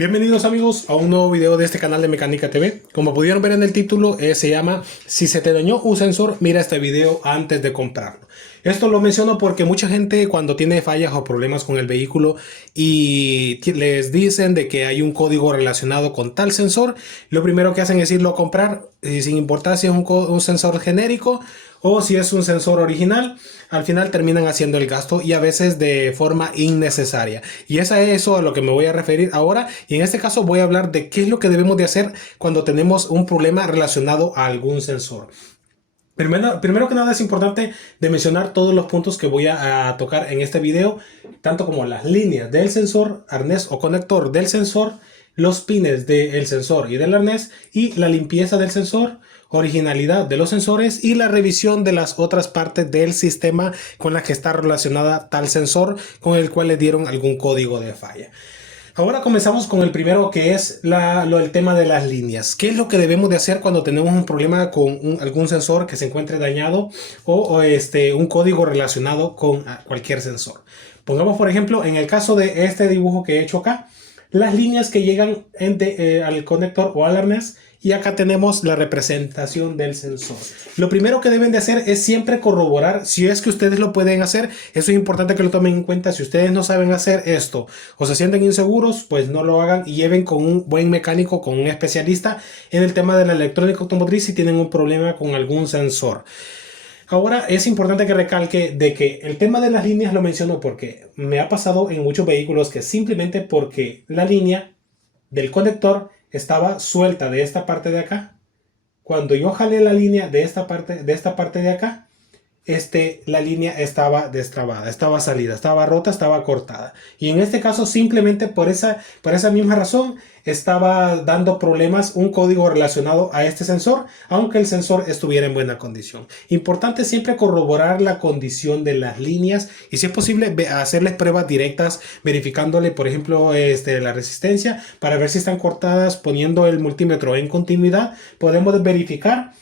Bienvenidos amigos a un nuevo video de este canal de Mecánica TV. Como pudieron ver en el título, se llama Si se te dañó un sensor, mira este video antes de comprarlo. Esto lo menciono porque mucha gente cuando tiene fallas o problemas con el vehículo y les dicen de que hay un código relacionado con tal sensor, lo primero que hacen es irlo a comprar, sin importar si es un sensor genérico o si es un sensor original. Al final terminan haciendo el gasto y a veces de forma innecesaria. Y es a eso a lo que me voy a referir ahora. Y en este caso voy a hablar de qué es lo que debemos de hacer cuando tenemos un problema relacionado a algún sensor. Primero que nada es importante de mencionar todos los puntos que voy a tocar en este video, tanto como las líneas del sensor, arnés o conector del sensor, los pines del sensor y del arnés y la limpieza del sensor, originalidad de los sensores y la revisión de las otras partes del sistema con las que está relacionada tal sensor con el cual le dieron algún código de falla. Ahora comenzamos con el primero, que es el tema de las líneas. ¿Qué es lo que debemos de hacer cuando tenemos un problema con algún sensor que se encuentre dañado o un código relacionado con cualquier sensor? Pongamos por ejemplo en el caso de este dibujo que he hecho acá, las líneas que llegan al conector o al arnés, y acá tenemos la representación del sensor. Lo primero que deben de hacer es siempre corroborar si es que ustedes lo pueden hacer. Eso es importante que lo tomen en cuenta. Si ustedes no saben hacer esto o se sienten inseguros, pues no lo hagan y lleven con un buen mecánico, con un especialista en el tema de la electrónica automotriz si tienen un problema con algún sensor. Ahora es importante que recalque de que el tema de las líneas lo menciono porque me ha pasado en muchos vehículos que simplemente porque la línea del conector estaba suelta de esta parte de acá, cuando yo jalé la línea de esta parte de acá, la línea estaba destrabada, estaba salida, estaba rota, estaba cortada. Y en este caso simplemente por esa misma razón estaba dando problemas un código relacionado a este sensor, aunque el sensor estuviera en buena condición. Importante siempre corroborar la condición de las líneas y si es posible hacerles pruebas directas verificándole por ejemplo la resistencia para ver si están cortadas. Poniendo el multímetro en continuidad podemos verificar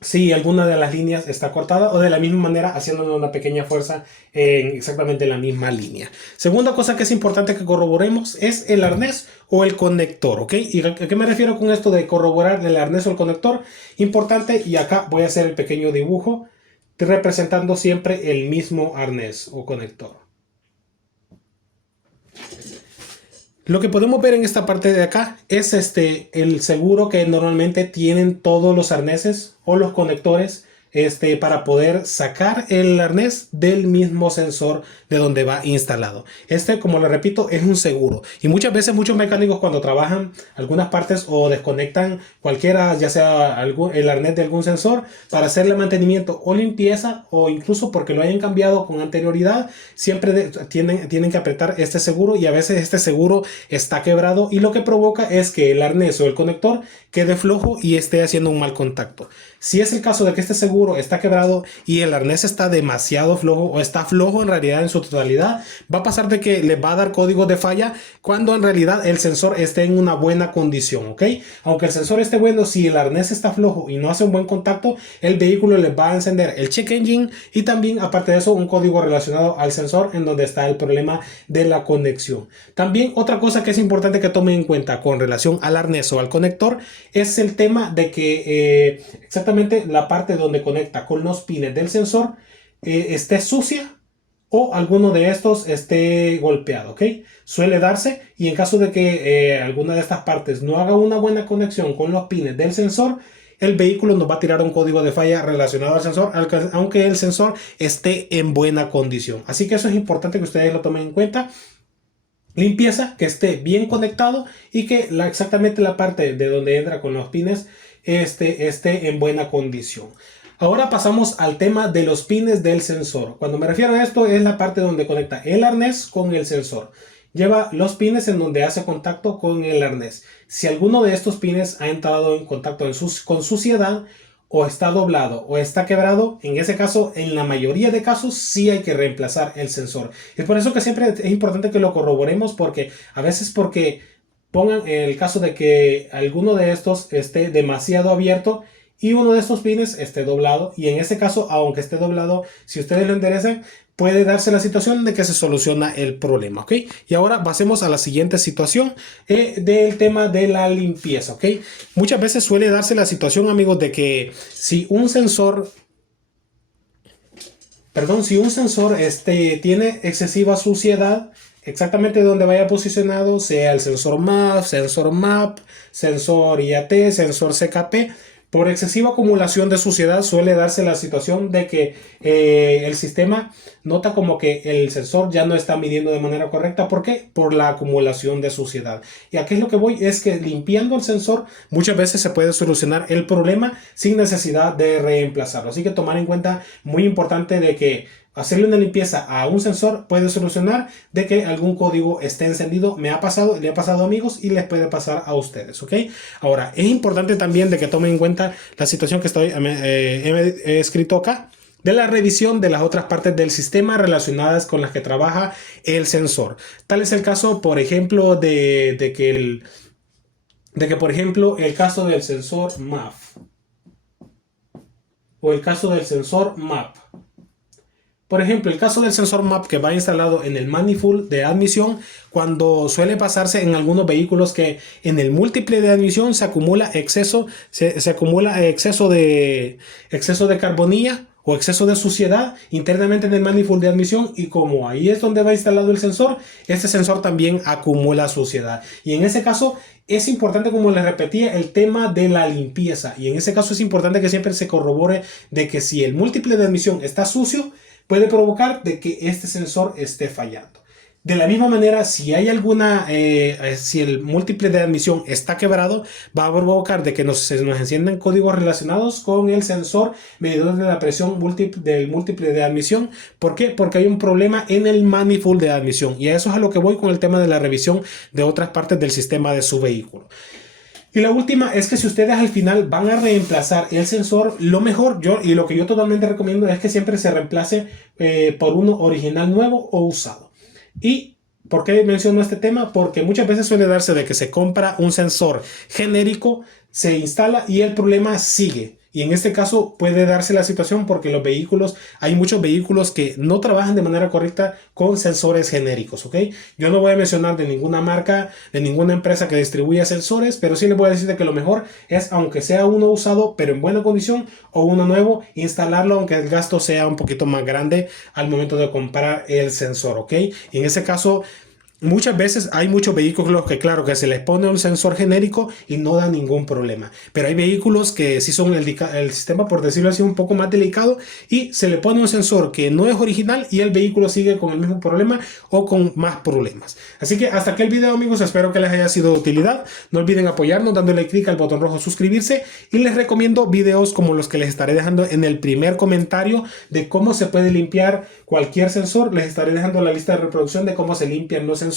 si alguna de las líneas está cortada o de la misma manera haciendo una pequeña fuerza en exactamente la misma línea. Segunda cosa que es importante que corroboremos es el arnés o el conector, ¿ok? ¿Y a qué me refiero con esto de corroborar el arnés o el conector? Importante, y acá voy a hacer el pequeño dibujo representando siempre el mismo arnés o conector. Lo que podemos ver en esta parte de acá es el seguro que normalmente tienen todos los arneses o los conectores para poder sacar el arnés del mismo sensor de donde va instalado. Como le repito, es un seguro. Y muchas veces muchos mecánicos cuando trabajan algunas partes o desconectan cualquiera, ya sea el arnés de algún sensor para hacerle mantenimiento o limpieza o incluso porque lo hayan cambiado con anterioridad, siempre tienen que apretar este seguro y a veces este seguro está quebrado y lo que provoca es que el arnés o el conector quede flojo y esté haciendo un mal contacto. Si es el caso de que este seguro está quebrado y el arnés está demasiado flojo o está flojo en realidad en su totalidad, va a pasar de que le va a dar códigos de falla cuando en realidad el sensor esté en una buena condición, ¿ok? Aunque el sensor esté bueno, si el arnés está flojo y no hace un buen contacto, el vehículo le va a encender el check engine y también aparte de eso un código relacionado al sensor en donde está el problema de la conexión. También otra cosa que es importante que tomen en cuenta con relación al arnés o al conector es el tema de que exactamente la parte donde conecta con los pines del sensor esté sucia o alguno de estos esté golpeado, ¿ok? Suele darse y en caso de que alguna de estas partes no haga una buena conexión con los pines del sensor, el vehículo nos va a tirar un código de falla relacionado al sensor, aunque el sensor esté en buena condición. Así que eso es importante que ustedes lo tomen en cuenta. Limpieza, que esté bien conectado y que exactamente la parte de donde entra con los pines esté en buena condición. Ahora pasamos al tema de los pines del sensor. Cuando me refiero a esto es la parte donde conecta el arnés con el sensor. Lleva los pines en donde hace contacto con el arnés. Si alguno de estos pines ha entrado en contacto con suciedad o está doblado o está quebrado, en ese caso, en la mayoría de casos, sí hay que reemplazar el sensor. Es por eso que siempre es importante que lo corroboremos porque a veces pongan el caso de que alguno de estos esté demasiado abierto y uno de estos pines esté doblado y en ese caso, aunque esté doblado, si ustedes lo enderezan, puede darse la situación de que se soluciona el problema, ¿ok? Y ahora pasemos a la siguiente situación del tema de la limpieza, ¿ok? Muchas veces suele darse la situación, amigos, de que si un sensor tiene excesiva suciedad, exactamente donde vaya posicionado, sea el sensor MAP, sensor IAT, sensor CKP, por excesiva acumulación de suciedad suele darse la situación de que el sistema nota como que el sensor ya no está midiendo de manera correcta. ¿Por qué? Por la acumulación de suciedad. Y aquí es lo que voy, es que limpiando el sensor muchas veces se puede solucionar el problema sin necesidad de reemplazarlo. Así que tomar en cuenta, muy importante, de que hacerle una limpieza a un sensor puede solucionar de que algún código esté encendido. Me ha pasado, le ha pasado a amigos y les puede pasar a ustedes, ¿ok? Ahora, es importante también de que tomen en cuenta la situación que he escrito acá, de la revisión de las otras partes del sistema relacionadas con las que trabaja el sensor. Tal es el caso, por ejemplo, de que, por ejemplo, el caso del sensor MAF o el caso del sensor MAP. Por ejemplo, el caso del sensor MAP que va instalado en el manifold de admisión, cuando suele pasarse en algunos vehículos que en el múltiple de admisión se acumula exceso de carbonilla o exceso de suciedad internamente en el manifold de admisión, y como ahí es donde va instalado el sensor, este sensor también acumula suciedad. Y en ese caso es importante, como les repetía, el tema de la limpieza. Y en ese caso es importante que siempre se corrobore de que si el múltiple de admisión está sucio, puede provocar de que este sensor esté fallando. De la misma manera, si hay si el múltiple de admisión está quebrado, va a provocar de que se nos enciendan códigos relacionados con el sensor medidor de la presión del múltiple de admisión. ¿Por qué? Porque hay un problema en el manifold de admisión. Y a eso es a lo que voy con el tema de la revisión de otras partes del sistema de su vehículo. Y la última es que si ustedes al final van a reemplazar el sensor, lo mejor y lo que yo totalmente recomiendo es que siempre se reemplace por uno original nuevo o usado. ¿Y por qué menciono este tema? Porque muchas veces suele darse de que se compra un sensor genérico, se instala y el problema sigue. Y en este caso puede darse la situación porque hay muchos vehículos que no trabajan de manera correcta con sensores genéricos, ¿ok? Yo no voy a mencionar de ninguna marca, de ninguna empresa que distribuya sensores, pero sí les voy a decir de que lo mejor es, aunque sea uno usado, pero en buena condición, o uno nuevo, instalarlo, aunque el gasto sea un poquito más grande al momento de comprar el sensor, ¿ok? Y en ese caso, muchas veces hay muchos vehículos que, claro, que se les pone un sensor genérico y no da ningún problema. Pero hay vehículos que sí son el sistema, por decirlo así, un poco más delicado, y se le pone un sensor que no es original y el vehículo sigue con el mismo problema o con más problemas. Así que hasta aquí el video, amigos. Espero que les haya sido de utilidad. No olviden apoyarnos dándole clic al botón rojo suscribirse, y les recomiendo videos como los que les estaré dejando en el primer comentario de cómo se puede limpiar cualquier sensor. Les estaré dejando la lista de reproducción de cómo se limpian los sensores.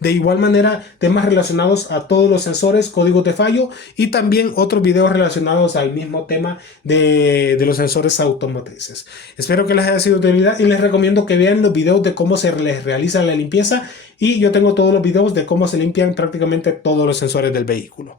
De igual manera, temas relacionados a todos los sensores, códigos de fallo, y también otros videos relacionados al mismo tema de los sensores automotrices. Espero que les haya sido de utilidad y les recomiendo que vean los videos de cómo se les realiza la limpieza, y yo tengo todos los videos de cómo se limpian prácticamente todos los sensores del vehículo.